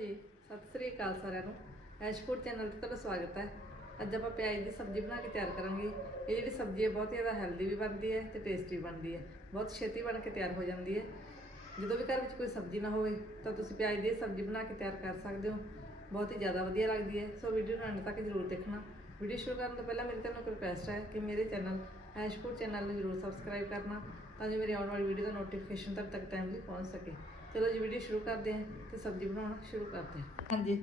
ਜੀ, ਸਤਿ ਸ੍ਰੀ ਅਕਾਲ ਸਾਰਿਆਂ ਨੂੰ। ਐਸ਼ਪੁਰ ਚੈਨਲ ਤੇ ਤੁਹਾਡਾ ਸਵਾਗਤ ਹੈ। ਅੱਜ ਆਪਾਂ ਪਿਆਜ਼ ਦੀ ਸਬਜ਼ੀ ਬਣਾ ਕੇ ਤਿਆਰ ਕਰਾਂਗੇ। ਇਹ ਜਿਹੜੀ ਸਬਜ਼ੀ ਹੈ, ਬਹੁਤ ਹੀ ਜ਼ਿਆਦਾ ਹੈਲਦੀ ਵੀ ਬਣਦੀ ਹੈ ਤੇ ਟੇਸਟੀ ਬਣਦੀ ਹੈ। ਬਹੁਤ ਛੇਤੀ ਬਣ ਕੇ ਤਿਆਰ ਹੋ ਜਾਂਦੀ ਹੈ। ਜਦੋਂ ਵੀ ਘਰ ਵਿੱਚ ਕੋਈ ਸਬਜ਼ੀ ਨਾ ਹੋਵੇ, ਤਾਂ ਤੁਸੀਂ ਪਿਆਜ਼ ਦੀ ਸਬਜ਼ੀ ਬਣਾ ਕੇ ਤਿਆਰ ਕਰ ਸਕਦੇ ਹੋ। ਬਹੁਤ ਹੀ ਜ਼ਿਆਦਾ ਵਧੀਆ ਲੱਗਦੀ ਹੈ। ਸੋ ਵੀਡੀਓ ਨੂੰ ਅੰਤ ਤੱਕ ਜ਼ਰੂਰ ਦੇਖਣਾ। ਵੀਡੀਓ ਸ਼ੁਰੂ ਕਰਨ ਤੋਂ ਪਹਿਲਾਂ ਮੇਰੀ ਤੁਹਾਨੂੰ ਇੱਕ ਰਿਕੁਐਸਟ ਹੈ ਕਿ ਮੇਰੇ ਚੈਨਲ ਐਸ਼ਪੁਰ ਚੈਨਲ ਨੂੰ ਜ਼ਰੂਰ ਸਬਸਕ੍ਰਾਈਬ ਕਰਨਾ, ਤਾਂ ਜੋ ਮੇਰੀ ਆਉਣ ਵਾਲੀ ਵੀਡੀਓ ਦਾ ਨੋਟੀਫਿਕੇਸ਼ਨ ਤੁਹਾਡੇ ਤੱਕ ਟਾਈਮਲੀ ਪਹੁੰਚ ਸਕੇ। ਚਲੋ ਜੀ ਵੀਡੀਓ ਸ਼ੁਰੂ ਕਰਦੇ ਹਾਂ ਤੇ ਸਬਜ਼ੀ ਬਣਾਉਣਾ ਸ਼ੁਰੂ ਕਰਦੇ ਹਾਂ। ਹਾਂਜੀ,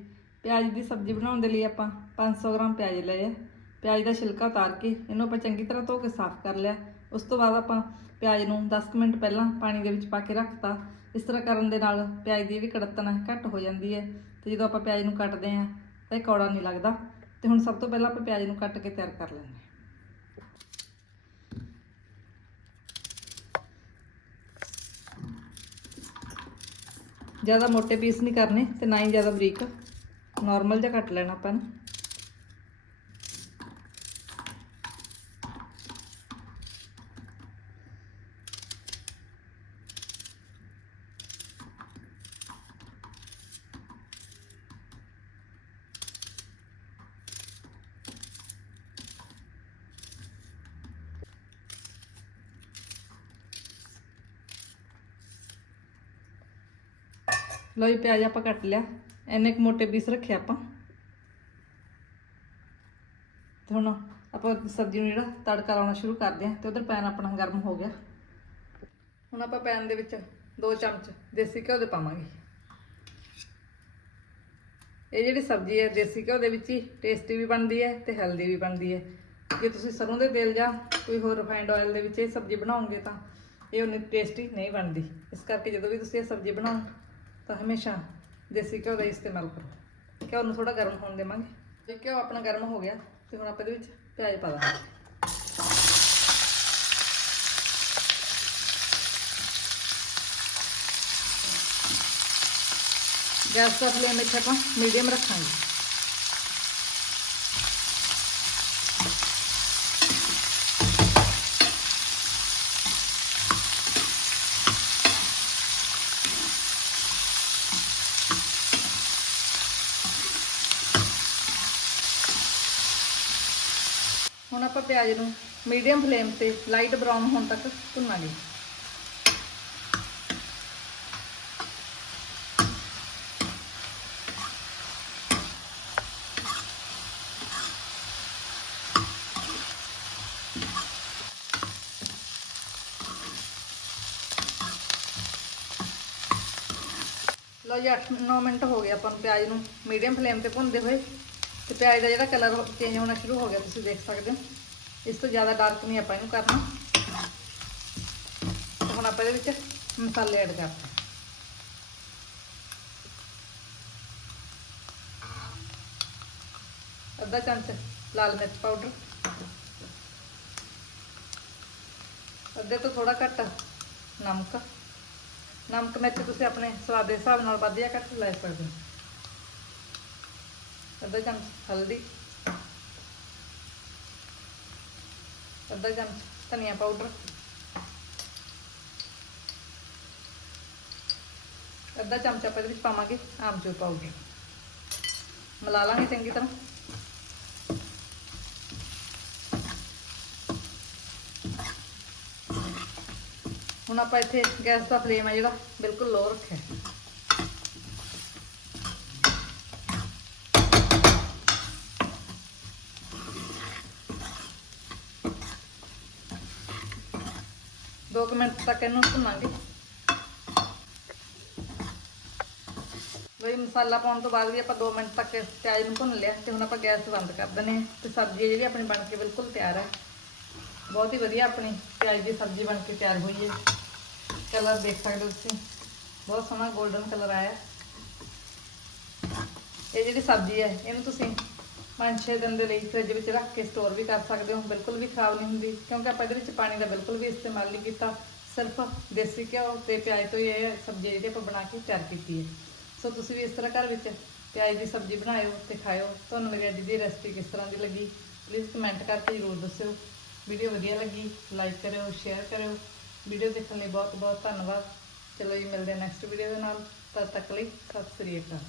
ਪਿਆਜ਼ ਦੀ ਸਬਜ਼ੀ ਬਣਾਉਣ ਦੇ ਲਈ ਆਪਾਂ 500 ਗ੍ਰਾਮ ਪਿਆਜ਼ ਲਏ ਆ। ਪਿਆਜ਼ ਦਾ ਛਿਲਕਾ ਉਤਾਰ ਕੇ ਇਹਨੂੰ ਆਪਾਂ ਚੰਗੀ ਤਰ੍ਹਾਂ ਧੋ ਕੇ ਸਾਫ਼ ਕਰ ਲਿਆ। ਉਸ ਤੋਂ ਬਾਅਦ ਆਪਾਂ ਪਿਆਜ਼ ਨੂੰ 10 ਕੁ ਮਿੰਟ ਪਹਿਲਾਂ ਪਾਣੀ ਦੇ ਵਿੱਚ ਪਾ ਕੇ ਰੱਖਤਾ। ਇਸ ਤਰ੍ਹਾਂ ਕਰਨ ਦੇ ਨਾਲ ਪਿਆਜ਼ ਦੀ ਵੀ ਕੜਤਨ ਘੱਟ ਹੋ ਜਾਂਦੀ ਹੈ ਤੇ ਜਦੋਂ ਆਪਾਂ ਪਿਆਜ਼ ਨੂੰ ਕੱਟਦੇ ਹਾਂ ਤਾਂ ਇਹ ਕੌੜਾ ਨਹੀਂ ਲੱਗਦਾ। ਤੇ ਹੁਣ ਸਭ ਤੋਂ ਪਹਿਲਾਂ ਆਪਾਂ ਪਿਆਜ਼ ਨੂੰ ਕੱਟ ਕੇ ਤਿਆਰ ਕਰ ਲੈਂਦੇ ਜ਼ਿਆਦਾ ਮੋਟੇ ਪੀਸ ਨਹੀਂ ਕਰਨੇ ਤੇ ਨਾ ਹੀ ਜ਼ਿਆਦਾ ਬਰੀਕ। ਨਾਰਮਲ ਜਿਹਾ ਕੱਟ ਲੈਣਾ ਆਪਾਂ ਨੇ। ਲਓ ਜੀ, ਪਿਆਜ਼ ਆਪਾਂ ਕੱਟ ਲਿਆ। ਇੰਨੇ ਕੁ ਮੋਟੇ ਪੀਸ ਰੱਖੇ ਆਪਾਂ। ਤੇ ਹੁਣ ਆਪਾਂ ਸਬਜ਼ੀ ਨੂੰ ਜਿਹੜਾ ਤੜਕਾ ਲਾਉਣਾ ਸ਼ੁਰੂ ਕਰਦੇ ਹਾਂ, ਤੇ ਉਧਰ ਪੈਨ ਆਪਣਾ ਗਰਮ ਹੋ ਗਿਆ। ਹੁਣ ਆਪਾਂ ਪੈਨ ਦੇ ਵਿੱਚ 2 ਚਮਚ ਦੇਸੀ ਘਿਓ ਦੇ ਪਾਵਾਂਗੇ। ਇਹ ਜਿਹੜੀ ਸਬਜ਼ੀ ਹੈ, ਦੇਸੀ ਘਿਓ ਦੇ ਵਿੱਚ ਹੀ ਟੇਸਟੀ ਵੀ ਬਣਦੀ ਹੈ ਤੇ ਹੈਲਦੀ ਵੀ ਬਣਦੀ ਹੈ। ਜੇ ਤੁਸੀਂ ਸਰੋਂ ਦੇ ਤੇਲ ਜਾਂ ਕੋਈ ਹੋਰ ਰਿਫਾਈਨਡ ਆਇਲ ਦੇ ਵਿੱਚ ਇਹ ਸਬਜ਼ੀ ਬਣਾਓਗੇ ਤਾਂ ਇਹ ਉਨੀ ਟੇਸਟੀ ਨਹੀਂ ਬਣਦੀ। ਇਸ ਕਰਕੇ ਜਦੋਂ ਵੀ ਤੁਸੀਂ ਇਹ ਸਬਜ਼ੀ ਬਣਾਓ ਤਾਂ ਹਮੇਸ਼ਾ ਦੇਸੀ ਘਿਓ ਦਾ ਹੀ ਇਸਤੇਮਾਲ ਕਰੋ। ਘਿਓ ਨੂੰ ਥੋੜਾ ਗਰਮ ਹੋਣ ਦੇਵਾਂਗੇ। ਜੇ ਘਿਓ ਆਪਣਾ ਗਰਮ ਹੋ ਗਿਆ, ਤੇ ਹੁਣ ਆਪਾਂ ਇਹਦੇ ਵਿੱਚ ਪਿਆਜ਼ ਪਾ ਦਾਂਗੇ। ਗੈਸ ਦਾ ਫਲੇਮ ਇੱਥੇ ਆਪਾਂ ਮੀਡੀਅਮ ਰੱਖਾਂਗੇ। ਹੁਣ ਆਪਾਂ ਪਿਆਜ਼ ਨੂੰ ਮੀਡੀਅਮ ਫਲੇਮ ਤੇ ਲਾਈਟ ਬਰਾਊਨ ਹੋਣ ਤੱਕ ਭੁੰਨਾਂਗੇ ਲਓ ਜੀ 8-9 ਮਿੰਟ ਹੋ ਗਏ ਆਪਾਂ ਨੂੰ ਪਿਆਜ਼ ਨੂੰ ਮੀਡੀਅਮ ਫਲੇਮ ਤੇ ਭੁੰਨਦੇ ਹੋਏ। ਤੇ ਪਿਆਜ਼ ਦਾ ਜਿਹੜਾ ਕਲਰ ਚੇਂਜ ਹੋਣਾ ਸ਼ੁਰੂ ਹੋ ਗਿਆ, ਤੁਸੀਂ ਦੇਖ ਸਕਦੇ ਹੋ। ਇਸ ਤੋਂ ਜ਼ਿਆਦਾ ਡਾਰਕ ਨਹੀਂ ਆਪਾਂ ਇਹਨੂੰ ਕਰਨਾ। ਹੁਣ ਆਪਾਂ ਇਹਦੇ ਵਿੱਚ ਮਸਾਲੇ ਐਡ ਕਰਦੇ ਅੱਧਾ ਚਮਚ ਲਾਲ ਮਿਰਚ ਪਾਊਡਰ ਅੱਧੇ ਤੋਂ ਥੋੜਾ ਘੱਟ ਨਮਕ। ਨਮਕ ਮਿਰਚ ਤੁਸੀਂ ਆਪਣੇ ਸਵਾਦ ਦੇ ਹਿਸਾਬ ਨਾਲ ਵਧੀਆ ਘੱਟ ਲੈ ਸਕਦੇ ਹੋ। अर्धा चम्मच हल्दी अद्धा चम्मच धनिया पाउडर अर्धा चम्मच आप पावे आमचूर पाउडर मिला लेंगे चंकी तरह। हूँ आप इतने गैस का फ्लेम है जोड़ा बिल्कुल लो रखे 2 ਮਿੰਟ ਤੱਕ ਇਹਨੂੰ ਭੁੰਨਾਂਗੇ ਵਈ ਮਸਾਲਾ ਪਾਉਣ ਤੋਂ ਬਾਅਦ ਵੀ ਆਪਾਂ 2 ਮਿੰਟ ਤੱਕ ਪਿਆਜ਼ ਨੂੰ ਭੁੰਨ ਲਿਆ ਤੇ ਹੁਣ ਆਪਾਂ ਗੈਸ ਬੰਦ ਕਰ ਦਿੰਨੇ ਤੇ ਸਬਜ਼ੀ ਜਿਹੜੀ ਆਪਣੀ ਬਣ ਕੇ ਬਿਲਕੁਲ ਤਿਆਰ ਹੈ। ਬਹੁਤ ਹੀ ਵਧੀਆ ਆਪਣੀ ਪਿਆਜ਼ ਦੀ ਸਬਜ਼ੀ ਬਣ ਕੇ ਤਿਆਰ ਹੋਈ ਹੈ। ਕਲਰ ਦੇਖ ਸਕਦੇ ਹੋ ਤੁਸੀਂ। ਬਹੁਤ ਸੋਹਣਾ ਗੋਲਡਨ ਕਲਰ ਆਇਆ। ਇਹ ਜਿਹੜੀ ਸਬਜ਼ੀ ਹੈ, ਇਹਨੂੰ ਤੁਸੀਂ 5-6 ਦਿਨ ਦੇ ਲਈ ਫ੍ਰਿਜ ਵਿੱਚ ਰੱਖ ਕੇ ਸਟੋਰ ਵੀ ਕਰ ਸਕਦੇ ਹੋ, ਬਿਲਕੁਲ ਵੀ ਖਰਾਬ ਨਹੀਂ ਹੁੰਦੀ, ਕਿਉਂਕਿ ਆਪਾਂ ਇਹਦੇ ਵਿੱਚ ਪਾਣੀ ਦਾ ਬਿਲਕੁਲ ਵੀ ਇਸਤੇਮਾਲ ਨਹੀਂ ਕੀਤਾ, ਸਿਰਫ ਦੇਸੀ ਘਿਓ ਤੇ ਪਿਆਜ਼ ਤੋਂ ਹੀ ਇਹ ਸਬਜ਼ੀ ਜਿਹੜੀ ਆਪਾਂ ਬਣਾ ਕੇ ਤਿਆਰ ਕੀਤੀ ਹੈ। ਸੋ ਤੁਸੀਂ ਵੀ ਇਸ ਤਰ੍ਹਾਂ ਘਰ ਵਿੱਚ ਪਿਆਜ਼ ਦੀ ਸਬਜ਼ੀ ਬਣਾਇਓ ਤੇ ਖਾਇਓ। ਤੁਹਾਨੂੰ ਮੇਰੀ ਅੱਜ ਦੀ ਰੈਸਪੀ ਕਿਸ ਤਰ੍ਹਾਂ ਦੀ ਲੱਗੀ? ਪਲੀਜ਼ ਕਮੈਂਟ ਕਰਕੇ ਜ਼ਰੂਰ ਦੱਸਿਓ। ਵੀਡੀਓ ਵਧੀਆ ਲੱਗੀ ਲਾਈਕ ਕਰਿਓ ਸ਼ੇਅਰ ਕਰਿਓ। ਵੀਡੀਓ ਦੇਖਣ ਲਈ ਬਹੁਤ ਬਹੁਤ ਧੰਨਵਾਦ। ਚਲੋ ਜੀ, ਮਿਲਦੇ ਨੈਕਸਟ ਵੀਡੀਓ ਦੇ ਨਾਲ। ਤਦ ਤੱਕ ਲਈ ਸਤਿ ਸ੍ਰੀ ਅਕਾਲ।